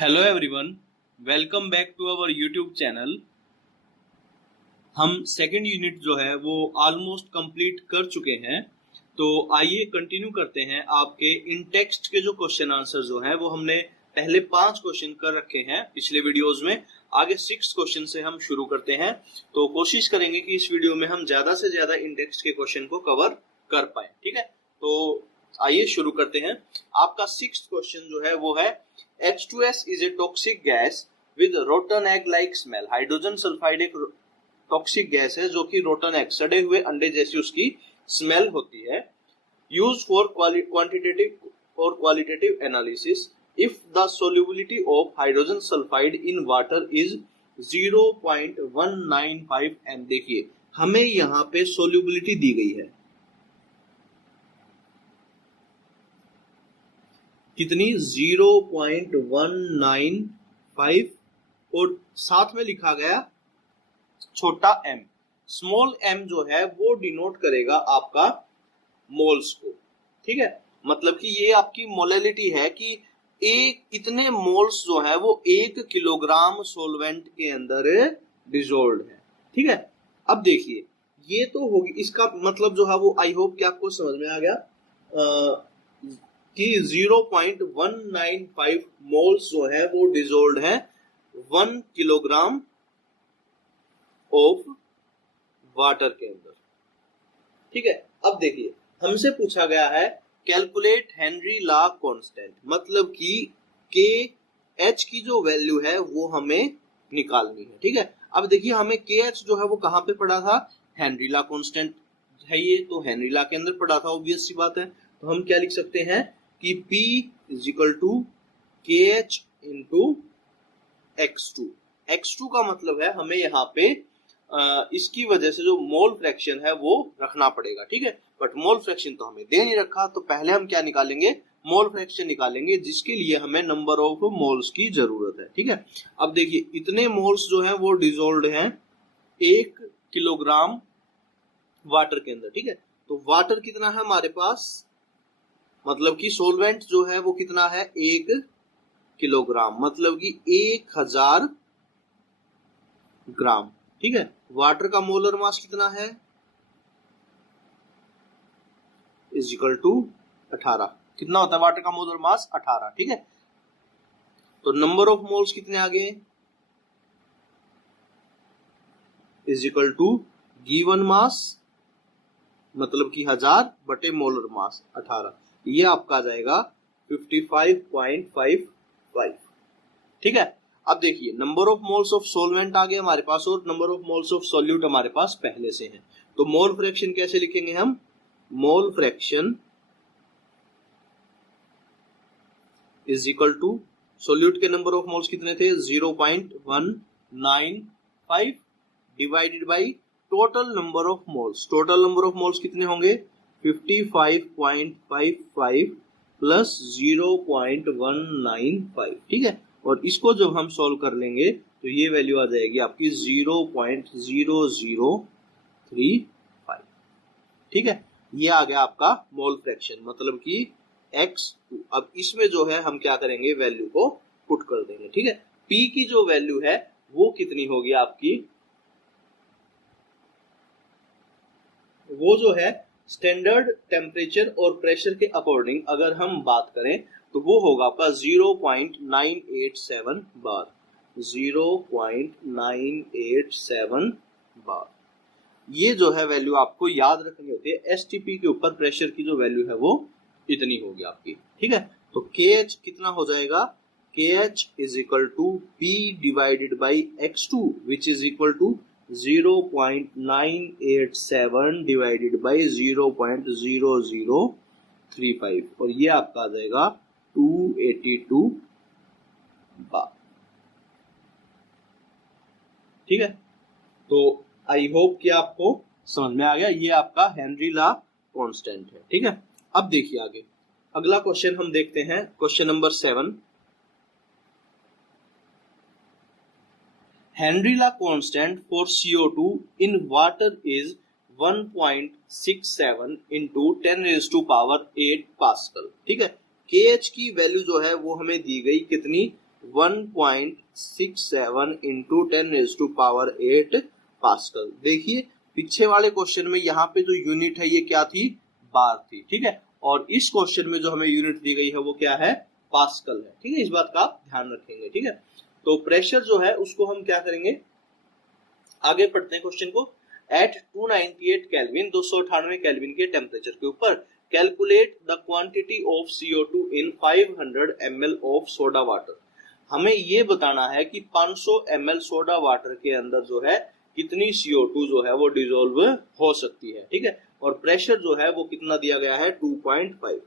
Hello everyone, welcome back to our YouTube channel. हम second unit जो है वो ऑलमोस्ट कंप्लीट कर चुके हैं, तो आइए कंटिन्यू करते हैं। आपके इन टेक्स्ट के जो क्वेश्चन आंसर जो हैं वो हमने पहले 5 क्वेश्चन कर रखे हैं पिछले वीडियोस में। आगे 6 क्वेश्चन से हम शुरू करते हैं, तो कोशिश करेंगे कि इस वीडियो में हम ज्यादा से ज्यादा इन टेक्स्ट के क्वेश्चन को कवर कर पाए। ठीक है, तो आइए शुरू करते हैं। आपका 6th क्वेश्चन जो है वो है H2S is a toxic gas with rotten egg like smell। Hydrogen sulphide एक टॉक्सिक गैस है जो कि रोटन एग, सड़े हुए अंडे जैसी उसकी स्मेल होती है। यूज फॉर क्वांटिटेटिव और qualitative analysis if the solubility of hydrogen sulphide in water is 0.195 m। देखिए हमें यहाँ पे सोल्युबिलिटी दी गई है कितनी, 0.195 और साथ में लिखा गया छोटा m। स्मॉल m जो है वो डिनोट करेगा आपका मोल्स को। ठीक है, मतलब कि ये आपकी मोलैलिटी है कि एक इतने मोल्स जो है वो 1 किलोग्राम सोलवेंट के अंदर डिसॉल्व्ड है। ठीक है, अब देखिए ये तो होगी, इसका मतलब जो है वो आई होप कि आपको समझ में आ गया कि 0.195 मोल्स जो है वो डिसॉल्व्ड है 1 किलोग्राम ऑफ वाटर के अंदर। ठीक है, अब देखिए हमसे पूछा गया है कैलकुलेट हेनरी लॉ कांस्टेंट, मतलब कि के एच की जो वैल्यू है वो हमें निकालनी है। ठीक है, अब देखिए हमें के एच जो है वो कहां पे पढ़ा था, हेनरी लॉ कांस्टेंट है ये, तो हेनरी लॉ के अंदर पढ़ा था, ऑब्वियस सी बात है। तो हम क्या लिख सकते हैं कि P इज इक्वल टू के एच इंटू x2। x2 का मतलब है हमें यहाँ पे इसकी वजह से जो मोल फ्रैक्शन है वो रखना पड़ेगा। ठीक है, बट मोल फ्रैक्शन तो हमें दे नहीं रखा, तो पहले हम क्या निकालेंगे, मोल फ्रैक्शन निकालेंगे, जिसके लिए हमें नंबर ऑफ मोल्स की जरूरत है। ठीक है, अब देखिए इतने मोल्स जो हैं वो डिसॉल्व्ड हैं 1 किलोग्राम वाटर के अंदर। ठीक है, तो वाटर कितना है हमारे पास, मतलब कि सोलवेंट जो है वो कितना है 1 किलोग्राम, मतलब कि 1000 ग्राम। ठीक है, वाटर का मोलर मास कितना है, इज इक्वल टू 18। कितना होता है वाटर का मोलर मास, 18। ठीक है, तो नंबर ऑफ मोल्स कितने आ गए, is equal to given mass, मतलब कि 1000 बटे मोलर मास 18, ये आपका आ जाएगा 55.55। ठीक है, अब देखिए number of moles of solvent आ गए हमारे पास और number of moles of solute हमारे पास पहले से हैं, तो मोल फ्रैक्शन कैसे लिखेंगे हम, mole fraction is equal to solute के नंबर ऑफ मोल्स कितने थे 0.195 divided by total number of moles. Total number of moles कितने होंगे 55.55 प्लस 0.195। ठीक है, और इसको जब हम सॉल्व कर लेंगे तो ये वैल्यू आ जाएगी आपकी 0.0035। ठीक है, ये आ गया आपका मोल फ्रैक्शन, मतलब कि x2। अब इसमें जो है हम क्या करेंगे, वैल्यू को पुट कर देंगे। ठीक है, p की जो वैल्यू है वो कितनी होगी आपकी, वो जो है स्टैंडर्ड टेम्परेचर और प्रेशर के अकॉर्डिंग अगर हम बात करें तो वो होगा आपका 0.987 बार, 0.987 बार। ये जो है वैल्यू आपको याद रखनी होती है, एसटीपी के ऊपर प्रेशर की जो वैल्यू है वो इतनी होगी आपकी। ठीक है, तो KH कितना हो जाएगा, KH is equal to P divided by x2 which is equal to 0.987 divided by 0.0035, और ये आपका आ जाएगा 282 बार। ठीक है, तो आई होप कि आपको समझ में आ गया, ये आपका हेनरी लॉ कांस्टेंट है। ठीक है, अब देखिए आगे अगला क्वेश्चन हम देखते हैं, question number 7। Henry law constant for CO2 in water is 1.67 into 10 raised to power 8 pascal. ठीक है, KH की वैल्यू जो है वो हमें दी गई कितनी, 1.67 इंटू 10⁸ पास्कल। देखिए पीछे वाले क्वेश्चन में यहाँ पे जो यूनिट है ये क्या थी, बार थी, ठीक है, और इस क्वेश्चन में जो हमें यूनिट दी गई है वो क्या है, पास्कल है, ठीक है, इस बात का आप ध्यान रखेंगे, ठीक है। तो प्रेशर जो है उसको हम क्या करेंगे, आगे पढ़ते हैं क्वेश्चन को। एट 298 केल्विन, 298 केल्विन के टेम्परेचर के ऊपर calculate the quantity of CO2 in 500 ml of soda water. हमें ये बताना है कि 500 ml सोडा वाटर के अंदर जो है कितनी CO2 जो है वो डिसॉल्व हो सकती है, ठीक है, और प्रेशर जो है वो कितना दिया गया है, 2.5,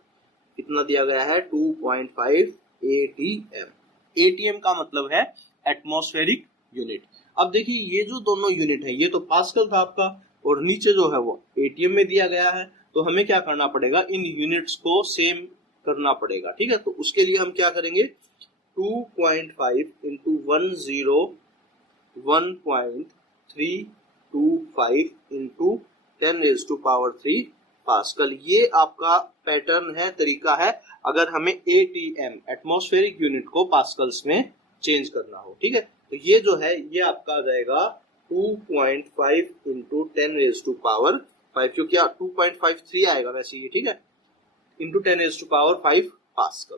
कितना दिया गया है, 2.5 ATM। ATM का मतलब है एटमॉस्फेरिक यूनिट। अब देखिए ये जो दोनों यूनिट है, ये तो पास्कल था आपका और नीचे जो है वो ATM में दिया गया है, तो हमें क्या करना पड़ेगा, इन यूनिट्स को सेम करना पड़ेगा, ठीक है। तो उसके लिए हम क्या करेंगे, 2.5 इंटू 101.325 इंटू 10⁻³ पास्कल। ये आपका पैटर्न है, तरीका है, अगर हमें ATM एटमॉस्फेरिक यूनिट को पास्कल्स में चेंज करना हो, ठीक है। तो ये जो है ये आपका आ जाएगा 2.5 इंटू 10⁻⁵, क्योंकि 2.53 आएगा वैसे ये, ठीक है, इंटू 10⁻⁵ पास्कल,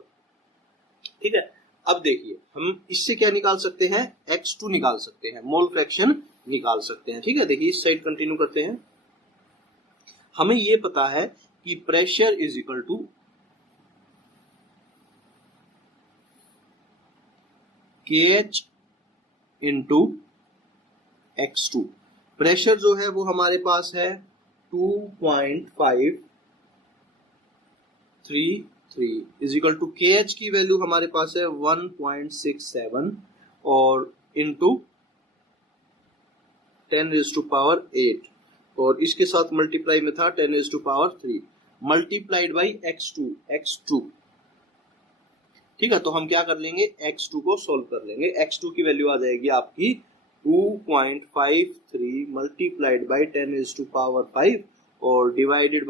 ठीक है। अब देखिए हम इससे क्या निकाल सकते हैं, X2 निकाल सकते हैं, मोल फ्रैक्शन निकाल सकते हैं, ठीक है। देखिए इस साइड कंटिन्यू करते हैं। हमें ये पता है कि pressure is equal to KH into X2। Pressure जो है वो हमारे पास है 2.533 इज इक्वल टू KH की वैल्यू हमारे पास है 1.67 और इंटू 10⁸ और इसके साथ मल्टीप्लाई में था 10⁻³ मल्टीप्लाइड बाई x2, ठीक है। तो हम क्या कर लेंगे, x2 को सोल्व कर लेंगे। x2 की वैल्यू आ जाएगी आपकी 2.53 मल्टीप्लाइड बाई 10⁻⁵ और डिवाइडेड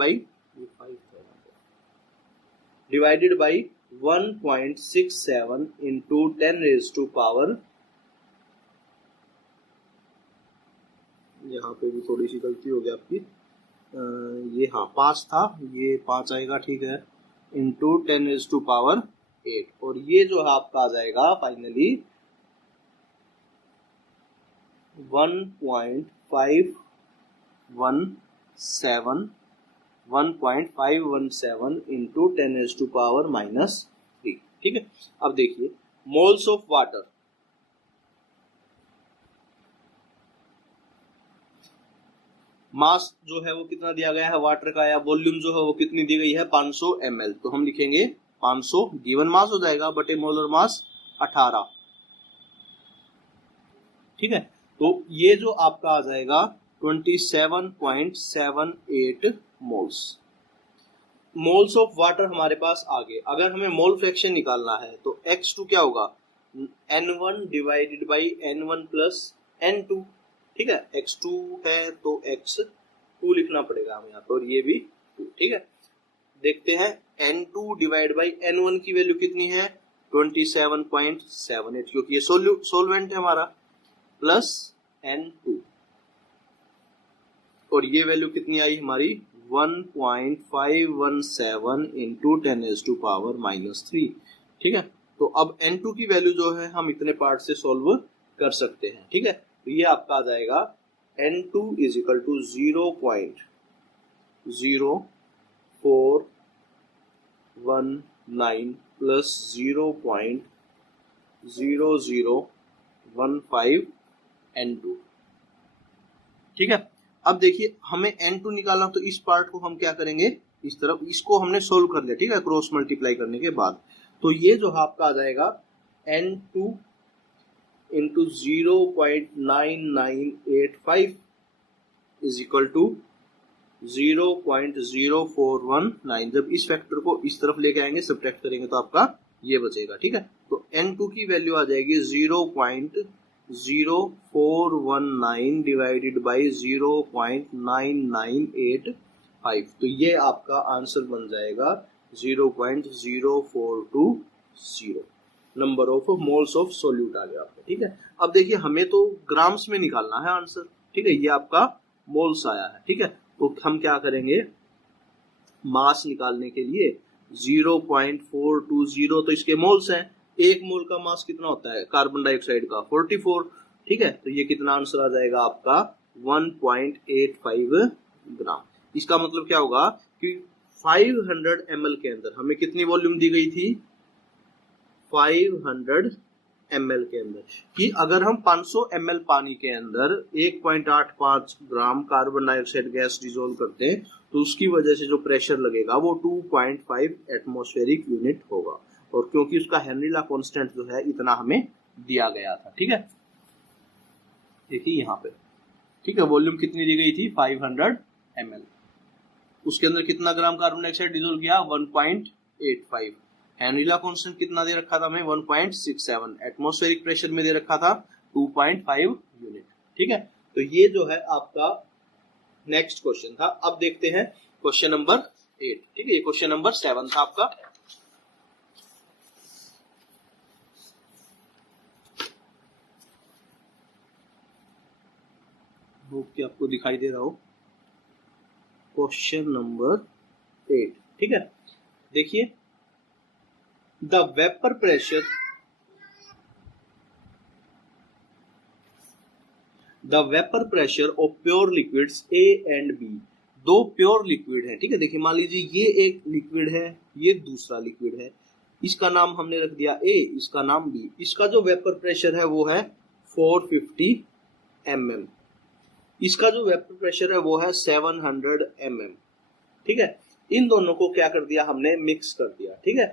बाई 1.67 इंटू 10⁻⁻, यहाँ पे भी थोड़ी सी गलती हो गई आपकी, ये हाँ 5 था, ये 5 आएगा, ठीक है, इंटू 10⁻⁸ और ये जो है आपका आ जाएगा फाइनली 1.517 इंटू 10⁻⁻3, ठीक है। अब देखिए मोल्स ऑफ वाटर, मास जो है वो कितना दिया गया है वाटर का, या वॉल्यूम जो है वो कितनी दी गई है, 500 ml। तो हम लिखेंगे 500 गिवन मास हो जाएगा बटे मोलर मास 18, ठीक है। तो ये जो आपका आ जाएगा 27.78 मोल्स। मोल्स ऑफ वाटर हमारे पास आ गए। अगर हमें मोल फ्रैक्शन निकालना है तो X2 क्या होगा, N1 divided by N1 plus N2, ठीक है। X2 है तो X2 लिखना पड़ेगा हमें यहाँ पे, और ये भी 2, ठीक है। देखते हैं N2 डिवाइड बाई N1 की वैल्यू कितनी है, 27.78, क्योंकि ये सोलवेंट है हमारा, प्लस N2 और ये वैल्यू कितनी आई हमारी 1.517 इंटू 10⁻⁻3, ठीक है। तो अब N2 की वैल्यू जो है हम इतने पार्ट से सोल्व कर सकते हैं, ठीक है। तो ये आपका आ जाएगा N2 is equal to 0.0419 plus 0.0015 N2, ठीक है। अब देखिए हमें N2 निकालना, तो इस पार्ट को हम क्या करेंगे, इस तरफ इसको हमने सोल्व कर लिया, ठीक है, क्रॉस मल्टीप्लाई करने के बाद। तो ये जो आपका आ जाएगा N2 into 0.9985 is equal to 0.0419। जब इस फैक्टर को इस तरफ लेके आएंगे, सब्ट्रैक्ट करेंगे तो आपका ये बचेगा, ठीक है। तो N2 की वैल्यू आ जाएगी 0.0419 डिवाइडेड बाई 0.9985। तो ये आपका आंसर बन जाएगा 0.0420, number of moles of solute आ गया आपका। ठीक है, अब देखिए हमें तो ग्राम्स में निकालना है आंसर। ठीक है, ये आपका मोल्स आया है। ठीक है, तो हम क्या करेंगे, मास निकालने के लिए 0.420 तो इसके मोल्स हैं। एक मोल का मास कितना होता है कार्बन डाइऑक्साइड का, 44। ठीक है, तो ये कितना आंसर आ जाएगा आपका 1.85 ग्राम। इसका मतलब क्या होगा कि 500 ml के अंदर हमें कितनी वॉल्यूम दी गई थी, 500 ml के अंदर, कि अगर हम 500 ml पानी के अंदर 1.85 gram carbon dioxide gas dissolve करते हैं तो उसकी वजह से जो प्रेशर लगेगा वो 2.5 एटमॉस्फेरिक यूनिट होगा। और क्योंकि उसका हेनरी लॉ कांस्टेंट जो है इतना हमें दिया गया था। ठीक है, देखिए यहाँ पे। ठीक है, वॉल्यूम कितनी दी गई थी 500 ml, उसके अंदर कितना ग्राम कार्बन डाइऑक्साइड डिसोल्व किया 1.85। हेनरी लॉ कांस्टेंट कितना दे रखा था हमें 1.67, एटमॉस्फेरिक प्रेशर में दे रखा था 2.5 यूनिट। ठीक है, तो ये जो है आपका नेक्स्ट क्वेश्चन था। अब देखते हैं क्वेश्चन नंबर 8। ठीक है, ये क्वेश्चन नंबर 7 था आपका। होप कि आपको दिखाई दे रहा हो, क्वेश्चन नंबर 8। ठीक है, देखिए the vapour pressure of pure liquids A and B, दो प्योर लिक्विड है। ठीक है, देखिए मान लीजिए ये एक लिक्विड है, ये दूसरा लिक्विड है, इसका नाम हमने रख दिया ए, इसका नाम बी। इसका जो वेपर प्रेशर है वो है 450 mm, इसका जो वेपर प्रेशर है वो है 700 mm। ठीक है, इन दोनों को क्या कर दिया हमने, मिक्स कर दिया। ठीक है,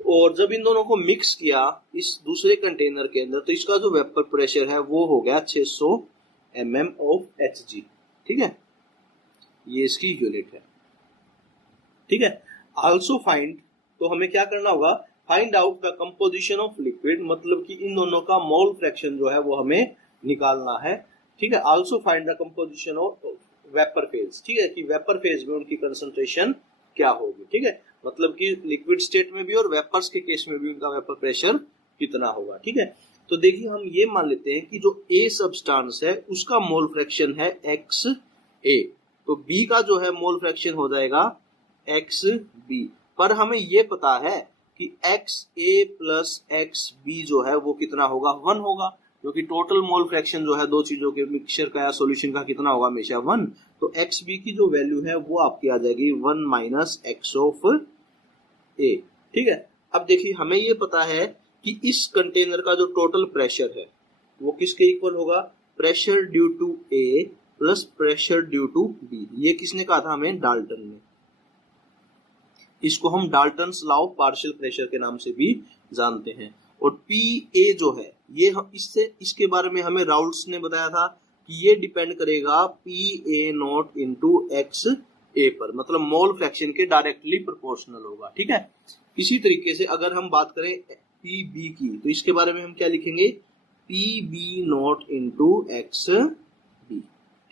और जब इन दोनों को मिक्स किया इस दूसरे कंटेनर के अंदर तो इसका जो वेपर प्रेशर है वो हो गया 600 mm ऑफ Hg। ठीक है, ये इसकी यूनिट है। ठीक है, आल्सो फाइंड, तो हमें क्या करना होगा, find out the composition of liquid, मतलब कि इन दोनों का मोल फ्रैक्शन जो है वो हमें निकालना है। ठीक है, also find the composition of vapour phase. ठीक है, कि वेपर फेज में उनकी कंसंट्रेशन क्या होगी। ठीक है, मतलब कि लिक्विड स्टेट में भी और वेपर्स के केस में भी उनका वेपर प्रेशर कितना होगा। ठीक है, तो देखिए हम ये मान लेते हैं कि जो ए सब्सटेंस है उसका मोल फ्रैक्शन है एक्स ए, तो बी का जो है मोल फ्रैक्शन हो जाएगा एक्स बी। पर हमें ये पता है कि एक्स ए प्लस एक्स बी जो है वो कितना होगा, 1 होगा, क्योंकि टोटल मोल फ्रैक्शन जो है दो चीजों के मिक्सचर का या सॉल्यूशन का कितना होगा, हमेशा 1। तो एक्स बी की जो वैल्यू है वो आपकी आ जाएगी 1 माइनस एक्स ऑफ ए। ठीक है, अब देखिए हमें ये पता है कि इस कंटेनर का जो टोटल प्रेशर है वो किसके इक्वल होगा, pressure due to A plus pressure due to B. ये किसने कहा था हमें, डाल्टन ने। इसको हम Dalton's law of partial pressure के नाम से भी जानते हैं। और पी ए जो है ये इसके बारे में हमें राउल्ट्स ने बताया था कि ये डिपेंड करेगा P A not into X A पर, मतलब मोल फ्रैक्शन के डायरेक्टली प्रोपोर्शनल होगा। ठीक है, इसी तरीके से अगर हम बात करें पी बी की तो इसके बारे में हम क्या लिखेंगे, P B naught into X B.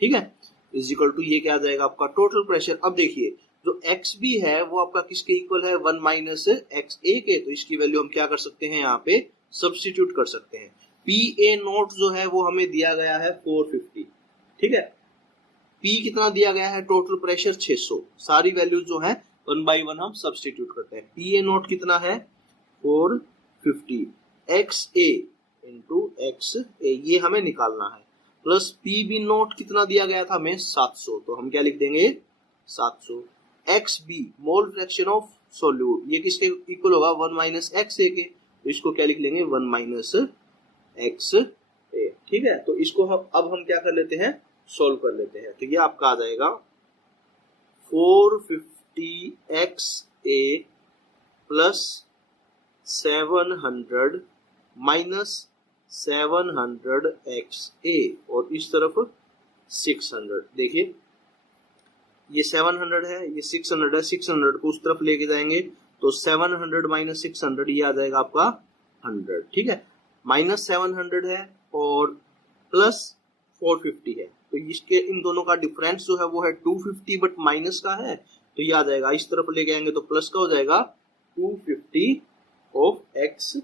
ठीक है, इज इक्वल टू ये क्या आ जाएगा आपका टोटल प्रेशर। अब देखिए जो एक्स बी है वो आपका किसके इक्वल है, 1 माइनस एक्स ए के, तो इसकी वैल्यू हम क्या कर सकते हैं, यहाँ पे सब्स्टिट्यूट कर सकते हैं। पी ए नोट जो है वो हमें दिया गया है 450। ठीक है, पी कितना दिया गया है, टोटल प्रेशर 600। सारी वैल्यूज जो है 1 बाई 1 हम सब्स्टिट्यूट करते हैं। पी ए नोट कितना है 450, एक्स ए इंटू एक्स ए ये हमें निकालना है, प्लस पी बी नोट कितना दिया गया था हमें 700, तो हम क्या लिख देंगे 700। X B mole fraction of solute ये किसके इक्वल होगा, 1 माइनस एक्स ए के, तो इसको क्या लिख लेंगे 1 माइनस एक्स ए। ठीक है, तो इसको हम क्या कर लेते हैं, सोल्व कर लेते हैं। तो ये आपका आ जाएगा 450 एक्स ए प्लस 700 माइनस 700 एक्स ए और इस तरफ 600। देखिए ये 700 है, ये 600 है, 600 को उस तरफ लेके जाएंगे तो 700 माइनस 600 ये आ जाएगा आपका 100। ठीक है, माइनस 700 है और प्लस 450 है, तो इसके इन दोनों का डिफरेंस जो है वो है 250, बट माइनस का है तो ये आ जाएगा इस तरफ लेके आएंगे तो प्लस का हो जाएगा 250 ऑफ एक्स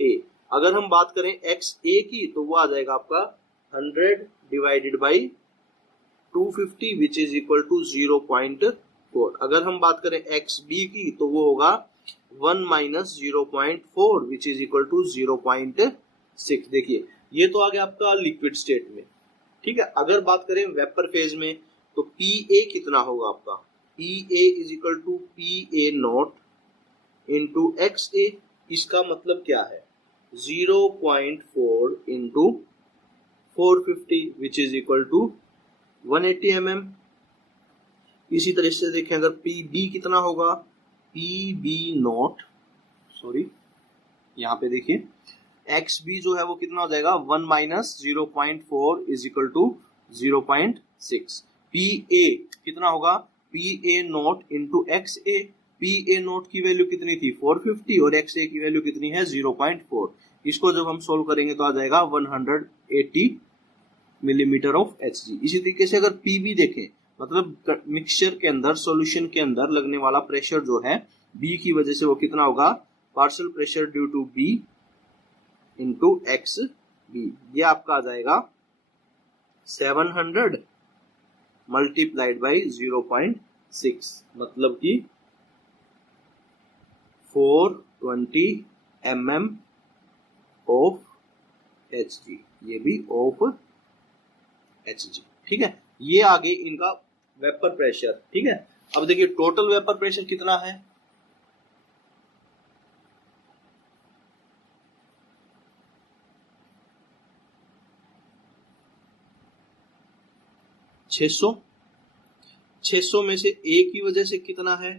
ए। अगर हम बात करें एक्स ए की तो वो आ जाएगा आपका 100 divided by 250 which is equal to 0.4। अगर हम बात करें एक्स बी की तो वो होगा 1 minus 0.4 which is equal to 0.6। देखिए ये तो आ गया आपका लिक्विड स्टेट में, ठीक है। अगर बात करें वेपर फेज में तो पी ए कितना होगा आपका, P A is equal to P A not into X A. इसका मतलब क्या है 0.4 into 450 which is equal to 180 mm। इसी तरह से देखें अगर पी बी कितना होगा, पी बी नॉट, सॉरी यहाँ पे देखिए एक्स बी जो है वो कितना हो जाएगा 1 minus 0.4 is equal to 0.6। P A कितना होगा, P A not into X A. P A naught की वैल्यू कितनी थी 450 और एक्स ए की वैल्यू कितनी है 0.4। इसको जब हम सोल्व करेंगे तो आ जाएगा 180 मिलीमीटर ऑफ एच जी। इसी तरीके से अगर पी बी देखें मतलब मिक्सचर के अंदर सॉल्यूशन के अंदर लगने वाला प्रेशर जो है बी की वजह से वो कितना होगा, partial pressure due to B into X B. ये आपका आ जाएगा 700 मल्टीप्लाइड बाई 0.6 मतलब कि 420 mm ऑफ एच जी, ये भी ऑफ एच जी, ठीक है। ये आगे इनका वेपर प्रेशर, ठीक है। अब देखिए टोटल वेपर प्रेशर कितना है, छह सौ में से ए की वजह से कितना है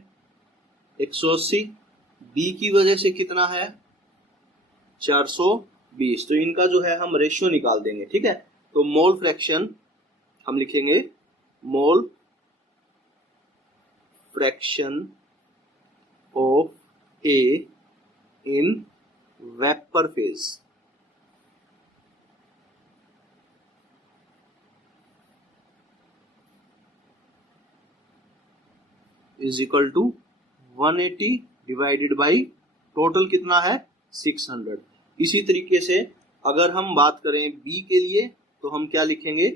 180, बी की वजह से कितना है 420। तो इनका जो है हम रेशियो निकाल देंगे, ठीक है। तो मोल फ्रैक्शन हम लिखेंगे, mole fraction of A in vapour phase is equal to 180 divided by total कितना है 600। इसी तरीके से अगर हम बात करें बी के लिए तो हम क्या लिखेंगे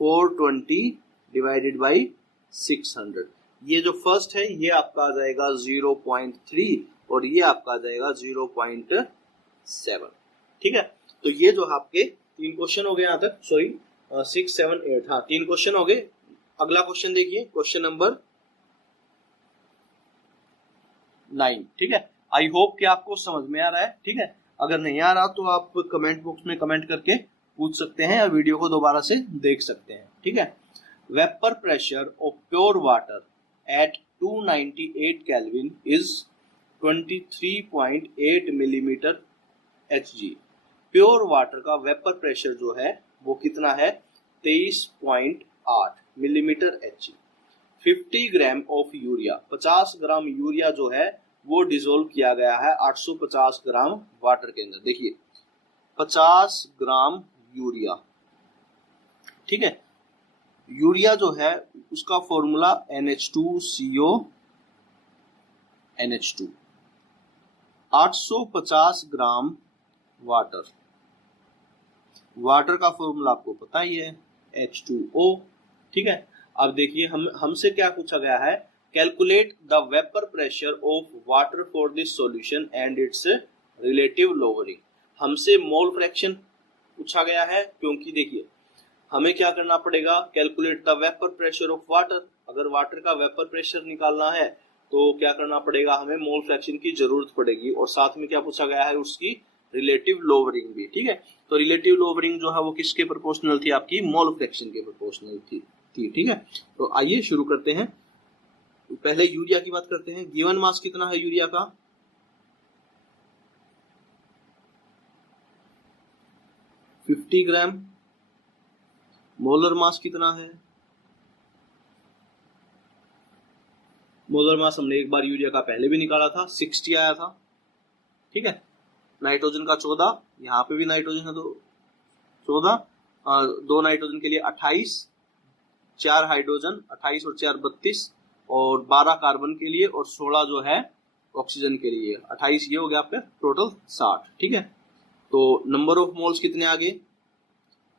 420 डिवाइडेड बाई 600। ये जो फर्स्ट है ये आपका आ जाएगा 0.3 और ये आपका आ जाएगा 0.7, ठीक है। तो ये जो आपके 3 क्वेश्चन हो गए यहाँ तक, सॉरी 6, 7, 8, हाँ 3 क्वेश्चन हो गए। अगला क्वेश्चन देखिए, क्वेश्चन नंबर 9, ठीक है। आई होप कि आपको समझ में आ रहा है, ठीक है। अगर नहीं आ रहा तो आप कमेंट बॉक्स में कमेंट करके पूछ सकते हैं या वीडियो को दोबारा से देख सकते हैं, ठीक है। Vapour pressure of pure water at 298 kelvin is 23.8 millimetre Hg। Pure water का वेपर प्रेशर जो है वो कितना है 23.8 millimetre Hg। 50 gram of urea, 50 gram urea जो है वो डिसोल्व किया गया है 850 ग्राम वाटर के अंदर। देखिए 50 ग्राम यूरिया, ठीक है। यूरिया जो है उसका formula NH2CO NH2। 850 gram water, water का फॉर्मूला आपको पता ही है H2O, ठीक है। अब देखिए हमसे क्या पूछा गया है, calculate the vapour pressure of water for this solution and it's relative lowering. हमसे मोल फ्रैक्शन पूछा गया है क्योंकि देखिए हमें क्या करना पड़ेगा, calculate the vapour pressure of water. अगर वाटर का वेपर प्रेशर निकालना है तो क्या करना पड़ेगा, हमें मोल फ्रैक्शन की जरूरत पड़ेगी और साथ में क्या पूछा गया है उसकी रिलेटिव लोअरिंग भी, ठीक है। तो रिलेटिव लोअरिंग जो है वो किसके प्रोपोर्शनल थी, आपकी मोल फ्रैक्शन के प्रोपोर्शनल थी, ठीक है। तो आइए शुरू करते हैं। पहले यूरिया की बात करते हैं। गिवन मास कितना है यूरिया का 50 ग्राम। मोलर मास कितना है, मोलर मास हमने एक बार यूरिया का पहले भी निकाला था 60 आया था, ठीक है। नाइट्रोजन का 14, यहाँ पे भी नाइट्रोजन है तो 14, 2 नाइट्रोजन के लिए 28, 4 हाइड्रोजन 28 और 4 32 और 12 कार्बन के लिए और 16 जो है ऑक्सीजन के लिए 28, ये हो गया आपका टोटल 60, ठीक है। तो नंबर ऑफ मोल्स कितने आ गए,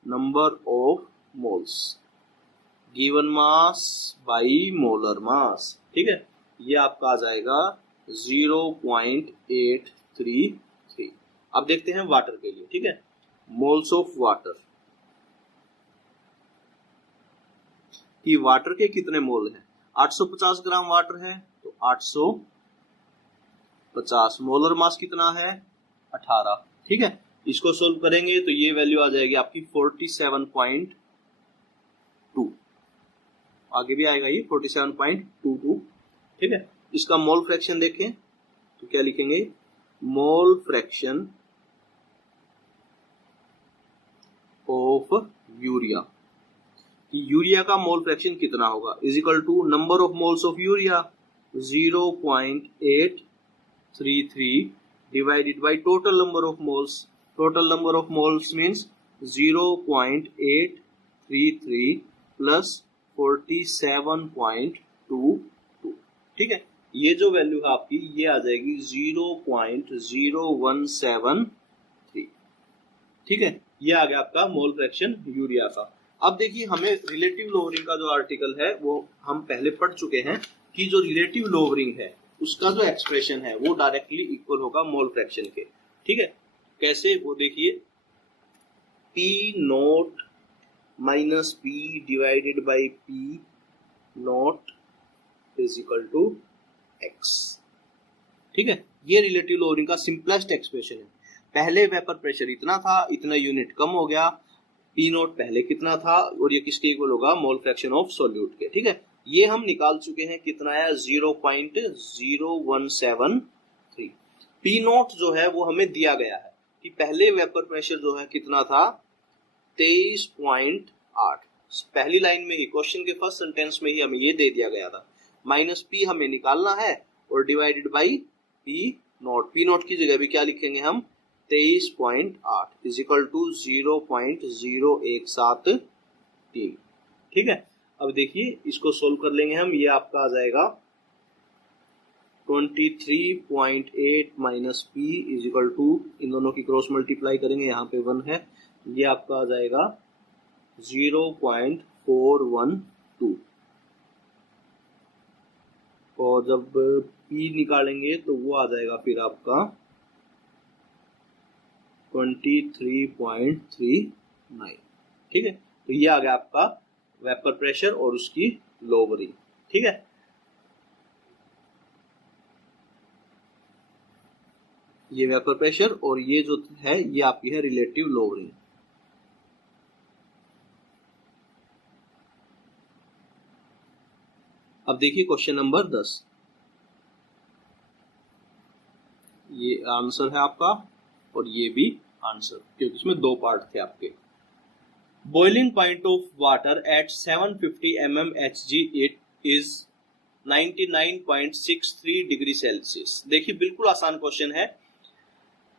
number of moles given mass by molar mass, ठीक है, ये आपका आ जाएगा 0.833। अब देखते हैं वाटर के लिए, ठीक है, मोल्स ऑफ वाटर कि वाटर के कितने मोल हैं। 850 ग्राम वाटर है तो 850, मोलर मास कितना है 18, ठीक है। इसको सोल्व करेंगे तो ये वैल्यू आ जाएगी आपकी 47.2, आगे भी आएगा ये 47.22, ठीक है। इसका मोल फ्रैक्शन देखें तो क्या लिखेंगे, mole fraction of urea, urea का मोल फ्रैक्शन कितना होगा, is equal to number of moles of urea 0.833 divided by total number of moles, total number of moles means 0.833 plus 47.22, ठीक है। ये जो वैल्यू है आपकी ये आ जाएगी 0.0173, ठीक है। ये आ गया आपका मोल फ्रैक्शन यूरिया का। अब देखिए हमें रिलेटिव लोवरिंग का जो आर्टिकल है वो हम पहले पढ़ चुके हैं कि जो रिलेटिव लोवरिंग है उसका जो एक्सप्रेशन है वो डायरेक्टली इक्वल होगा मोल फ्रैक्शन के, ठीक है। कैसे वो देखिए, P naught minus P divided by P naught is equal to X, ठीक है। ये रिलेटिव लोवरिंग का सिंपलेस्ट एक्सप्रेशन है। पहले वेपर प्रेशर इतना था, इतना यूनिट कम हो गया, P नॉट पहले कितना था और ये किसके इक्वल होगा, मोल फ्रैक्शन ऑफ सॉल्यूट के, ठीक है। ये हम निकाल चुके हैं, कितना है 0.0173। P नॉट जो है वो हमें दिया गया है कि पहले वेपर प्रेशर जो है कितना था 23.8, पहली लाइन में ही क्वेश्चन के फर्स्ट सेंटेंस में ही हमें ये दे दिया गया था, माइनस P हमें निकालना है और divided by P not, P not की जगह भी क्या लिखेंगे हम 23.8 इज इक्वल टू 0.0173, ठीक है। अब देखिए इसको सोल्व कर लेंगे हम, ये आपका आ जाएगा 23.8 minus P is equal to, इन दोनों की क्रॉस मल्टीप्लाई करेंगे, यहाँ पे 1 है, ये आपका आ जाएगा 0.412 और जब P निकालेंगे तो वो आ जाएगा फिर आपका 23.39, ठीक है। तो ये आ गया आपका वेपर प्रेशर और उसकी लोवरिंग, ठीक है। ये वेपर प्रेशर और ये जो है ये आपकी है रिलेटिव लोवरिंग। अब देखिए क्वेश्चन नंबर 10, ये आंसर है आपका और ये भी आंसर, क्योंकि इसमें दो पार्ट थे आपके। Boiling point of water at 750 mm Hg it is 99.63 degree Celsius. देखिए बिल्कुल आसान क्वेश्चन है,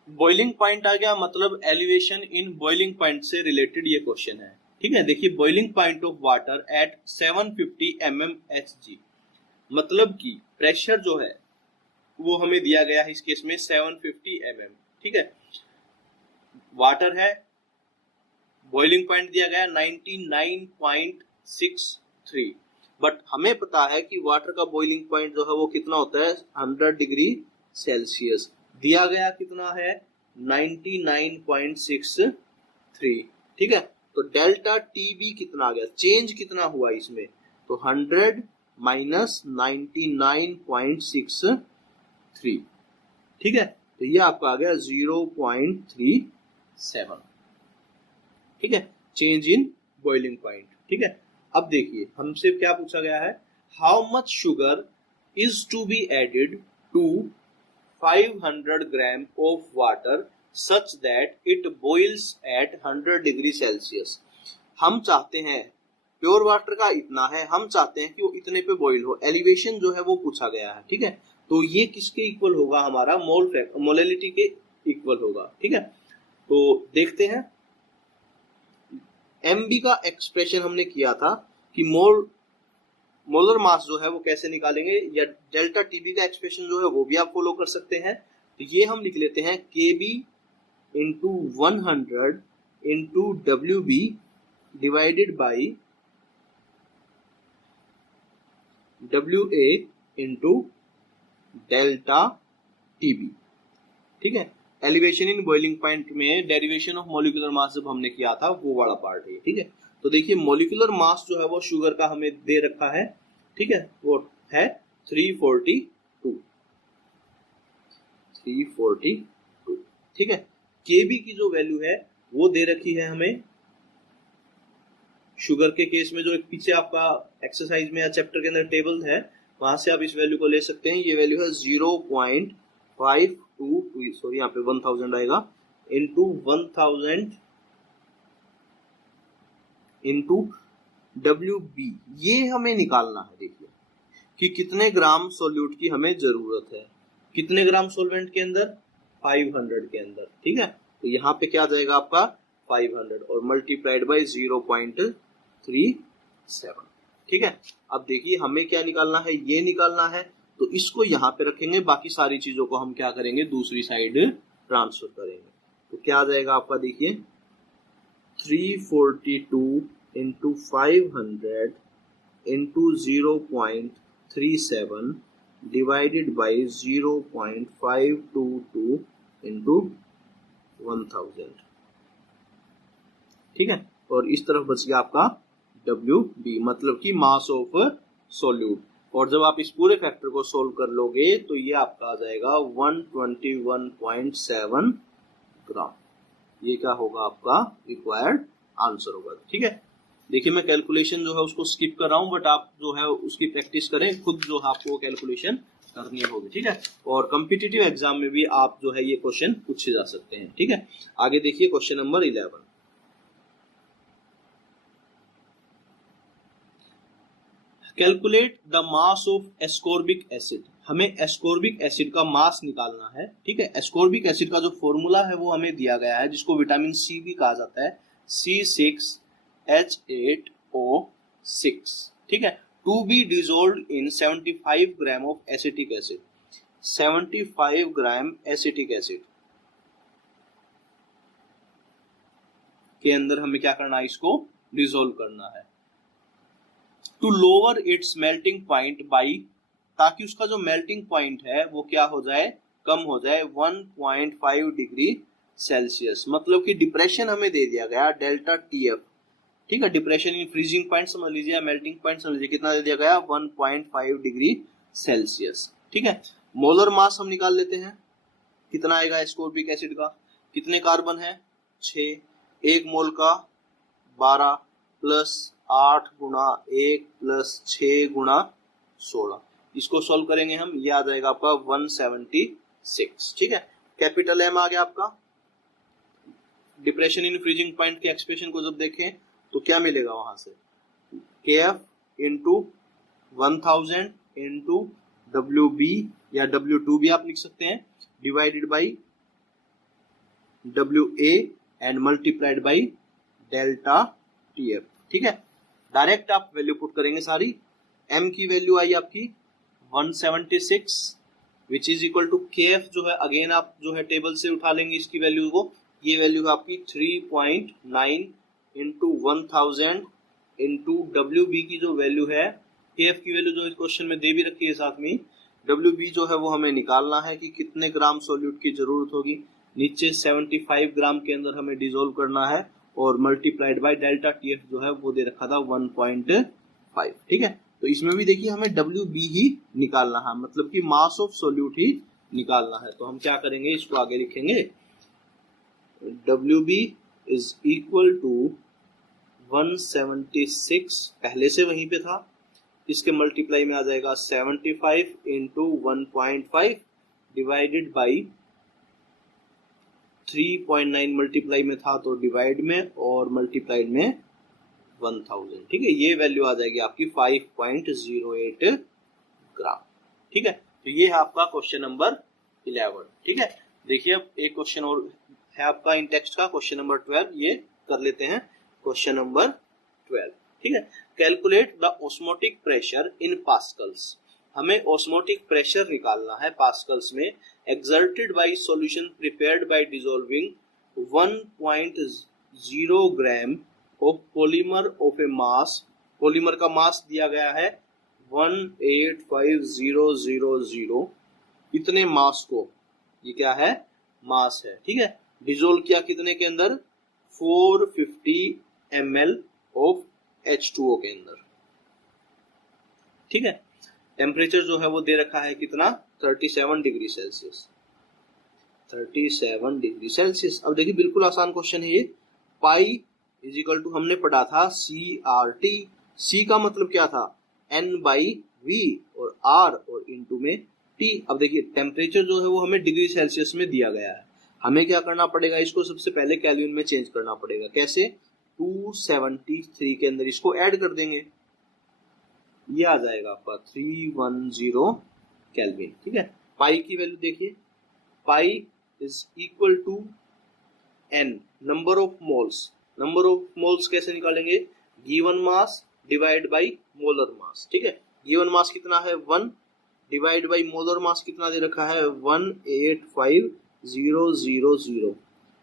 बॉइलिंग पॉइंट आ गया मतलब एलिवेशन इन बॉइलिंग पॉइंट से रिलेटेड ये क्वेश्चन है, ठीक है। देखिए boiling point of water at 750 mm Hg मतलब कि प्रेशर जो है वो हमें दिया गया है इस केस में 750 mm, ठीक है। वाटर है, बॉइलिंग पॉइंट दिया गया 99.63, बट हमें पता है कि वाटर का बॉइलिंग पॉइंट जो है वो कितना होता है 100 डिग्री सेल्सियस, दिया गया कितना है 99.63, ठीक है। तो डेल्टा टीबी कितना आ गया, चेंज कितना हुआ इसमें, तो 100 माइनस 99.63, ठीक है। तो ये आपका आ गया 0.37, ठीक है, चेंज इन बॉइलिंग पॉइंट, ठीक है। अब देखिए हमसे क्या पूछा गया है, how much sugar is to be added to 500 gram of water such that it boils at 100 degree Celsius. हम चाहते हैं प्योर वाटर का इतना है, हम चाहते हैं कि वो इतने पे बॉइल हो, एलिवेशन जो है वो पूछा गया है, ठीक है। तो ये किसके इक्वल होगा, हमारा मोलैलिटी के इक्वल होगा, ठीक है। तो देखते हैं, MB का एक्सप्रेशन हमने किया था कि मोलर मास जो है वो कैसे निकालेंगे, या डेल्टा टीबी का एक्सप्रेशन जो है वो भी आप फॉलो कर सकते हैं। तो ये हम लिख लेते हैं KB into 100 into WB divided by WA into delta TB। ठीक है, एलिवेशन इन बॉइलिंग पॉइंट में डेरिवेशन ऑफ मॉलिक्यूलर मास जब हमने किया था वो वाला पार्ट है। ठीक है, तो देखिए मॉलिक्यूलर मास जो है वो शुगर का हमें दे रखा है। ठीक है, वो है 342। ठीक है, Kb की जो वैल्यू है वो दे रखी है हमें शुगर के केस में, जो एक पीछे आपका एक्सरसाइज में या चैप्टर के अंदर टेबल है वहां से आप इस वैल्यू को ले सकते हैं। ये वैल्यू है 0.522, सॉरी यहाँ पे 1000 आएगा, इंटू 1000 इंटू WB। ये हमें निकालना है। देखिए कि कितने ग्राम सोल्यूट की हमें जरूरत है, कितने ग्राम सोलवेंट के अंदर, 500 के अंदर। ठीक है, तो यहाँ पे क्या जाएगा आपका 500 और मल्टीप्लाइड बाई 0.37। ठीक है, अब देखिए हमें क्या निकालना है, ये निकालना है, तो इसको यहाँ पे रखेंगे, बाकी सारी चीजों को हम क्या करेंगे दूसरी साइड ट्रांसफर करेंगे। तो क्या आ जाएगा आपका, देखिए 342 into 500 into 0.37 divided by 0.522 into 1000। ठीक है, और इस तरफ बच गया आपका WB, मतलब कि मास ऑफ सोल्यूट। और जब आप इस पूरे फैक्टर को सोल्व कर लोगे तो ये आपका आ जाएगा 121.7 ग्राम। ये क्या होगा, आपका रिक्वायर्ड आंसर होगा। ठीक है, देखिए मैं कैलकुलेशन जो है उसको स्किप कर रहा हूं, बट आप जो है उसकी प्रैक्टिस करें खुद, जो है आपको कैलकुलेशन करनी होगी। ठीक है, और कॉम्पिटिटिव एग्जाम में भी आप जो है ये क्वेश्चन पूछे जा सकते हैं। ठीक है, आगे देखिए question number 11। Calculate the mass of ascorbic acid. हमें एस्कॉर्बिक एसिड का मास निकालना है। ठीक है, एस्कॉर्बिक एसिड का जो फॉर्मूला है वो हमें दिया गया है, जिसको विटामिन C भी कहा जाता है, C6H8O6। ठीक है, to be dissolved in 75 gram of acetic acid. 75 gram acetic acid के अंदर हमें क्या करना है, इसको डिसॉल्व करना है। To lower its melting point by, ताकि उसका जो मेल्टिंग पॉइंट है वो क्या हो जाए, कम हो जाए 1.5 डिग्री सेल्सियस। मतलब कि डिप्रेशन हमें दे दिया गया डेल्टा TF। ठीक है, डिप्रेशन इन फ्रीजिंग पॉइंट समझ लीजिए, मेल्टिंग पॉइंट समझ लीजिए, कितना दे दिया गया 1.5 डिग्री सेल्सियस। ठीक है, मोलर मास हम निकाल लेते हैं, कितना आएगा एस्कॉर्बिक एसिड का, कितने कार्बन है 6, 1 मोल का 12 प्लस 8 गुणा 1 प्लस 6 गुणा 16। इसको सॉल्व करेंगे हम, ये आ जाएगा आपका 176। ठीक है, कैपिटल M आ गया आपका। डिप्रेशन इन फ्रीजिंग पॉइंट के एक्सप्रेशन को जब देखें तो क्या मिलेगा वहां से, KF इंटू 1000 इंटू WB या W2 भी आप लिख सकते हैं, divided by WA and multiplied by delta TF। ठीक है, डायरेक्ट आप वैल्यू पुट करेंगे सारी। M की वैल्यू आई आपकी 176, which is equal to KF जो है, अगेन आप जो है टेबल से उठा लेंगे इसकी वैल्यू को। ये वैल्यू है आपकी 3.9 इंटू 1000 इंटू WB की जो वैल्यू है, KF की वैल्यू जो इस क्वेश्चन में दे भी रखी है साथ में, WB जो है वो हमें निकालना है कि कितने ग्राम सोल्यूट की जरूरत होगी। नीचे 75 ग्राम के अंदर हमें डिसॉल्व करना है, और मल्टीप्लाइड बाय डेल्टा TF जो है वो दे रखा था 1.5। ठीक है, तो इसमें भी देखिए हमें WB ही निकालना है, मतलब कि मास ऑफ सोल्यूट ही निकालना है। तो हम क्या करेंगे, इसको आगे लिखेंगे, WB इज इक्वल टू 176, पहले से वहीं पे था, इसके मल्टीप्लाई में आ जाएगा 75 इंटू 1.5 डिवाइडेड बाई 3.9 मल्टीप्लाई में था तो डिवाइड में, और मल्टीप्लाइड में 1000। ठीक है, ये वैल्यू आ जाएगी आपकी 5.08 ग्राम। ठीक है, तो ये है आपका क्वेश्चन नंबर 11। ठीक है, देखिए अब एक क्वेश्चन और है आपका इन टेक्स्ट का, क्वेश्चन नंबर 12, ये कर लेते हैं। क्वेश्चन नंबर 12, ठीक है, calculate the osmotic pressure in pascals. हमें ऑस्मोटिक प्रेशर निकालना है पास्कल्स में, exerted by solution prepared by dissolving 1.0 gram of polymer of a mass, polymer का मास दिया गया है 185,000, इतने मास को, ये क्या है, मास है, ठीक है, डिसोल्व किया कितने के अंदर, 450 ml ऑफ H2O के अंदर, ठीक है। टेम्परेचर जो है वो दे रखा है कितना, 37 डिग्री सेल्सियस, 37 डिग्री सेल्सियस। अब देखिए बिल्कुल आसान क्वेश्चन है ये। पाई इज इक्वल टू हमने पढ़ा था CRT, C का मतलब क्या था, N/V, और R और इनटू में T। अब देखिए टेम्परेचर जो है वो हमें डिग्री सेल्सियस में दिया गया है, हमें क्या करना पड़ेगा, इसको सबसे पहले केल्विन में चेंज करना पड़ेगा। कैसे, 273 के अंदर इसको ऐड कर देंगे, ये आ जाएगा आपका 310 केल्विन, ठीक है। पाई की वैल्यू देखिए, pi is equal to N, number of moles. Number of moles कैसे निकालेंगे, given mass divide by molar mass, ठीक है। गिवन मास कितना है 1, डिवाइड बाई मोलर मास कितना दे रखा है 185,000,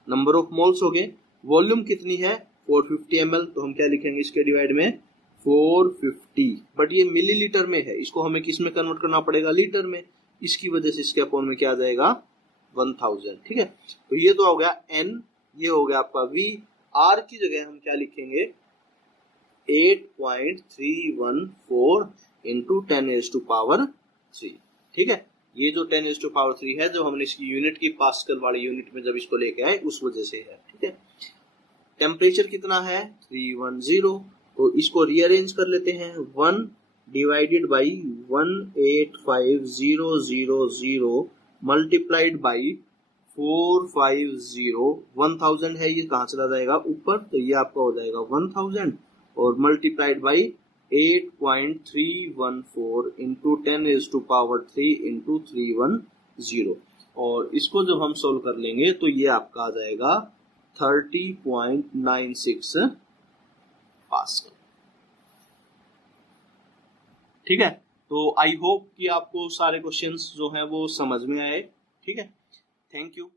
नंबर ऑफ मोल्स हो गए। वॉल्यूम कितनी है 450 ml, तो हम क्या लिखेंगे इसके डिवाइड में 450, बट ये मिलीलीटर में है, इसको हमें किस में कन्वर्ट करना पड़ेगा, लीटर में, इसकी वजह से इसके अपॉन में क्या आ जाएगा 1000, ठीक है। तो ये तो हो गया N, ये हो गया आपका V। R की जगह हम क्या लिखेंगे 8.314 इंटू 10⁻3, ठीक है। ये जो 10⁻3 है, जो हमने इसकी यूनिट की पास्कल वाली यूनिट में जब इसको लेके आए उस वजह से है, ठीक है। टेम्परेचर कितना है 310, तो इसको रीअरेंज कर लेते हैं, 1 डिवाइडेड बाई 185,000 मल्टीप्लाइड बाई 450, 1000 है, ये कहाँ चला जाएगा ऊपर, तो ये आपका हो जाएगा 1000, और मल्टीप्लाइड बाई 8.314 इंटू 10⁻³ इंटू 310, और इसको जब हम सोल्व कर लेंगे तो ये आपका आ जाएगा 30.96 पास्कल, ठीक है। तो आई होप कि आपको सारे क्वेश्चंस जो हैं वो समझ में आए, ठीक है। Thank you.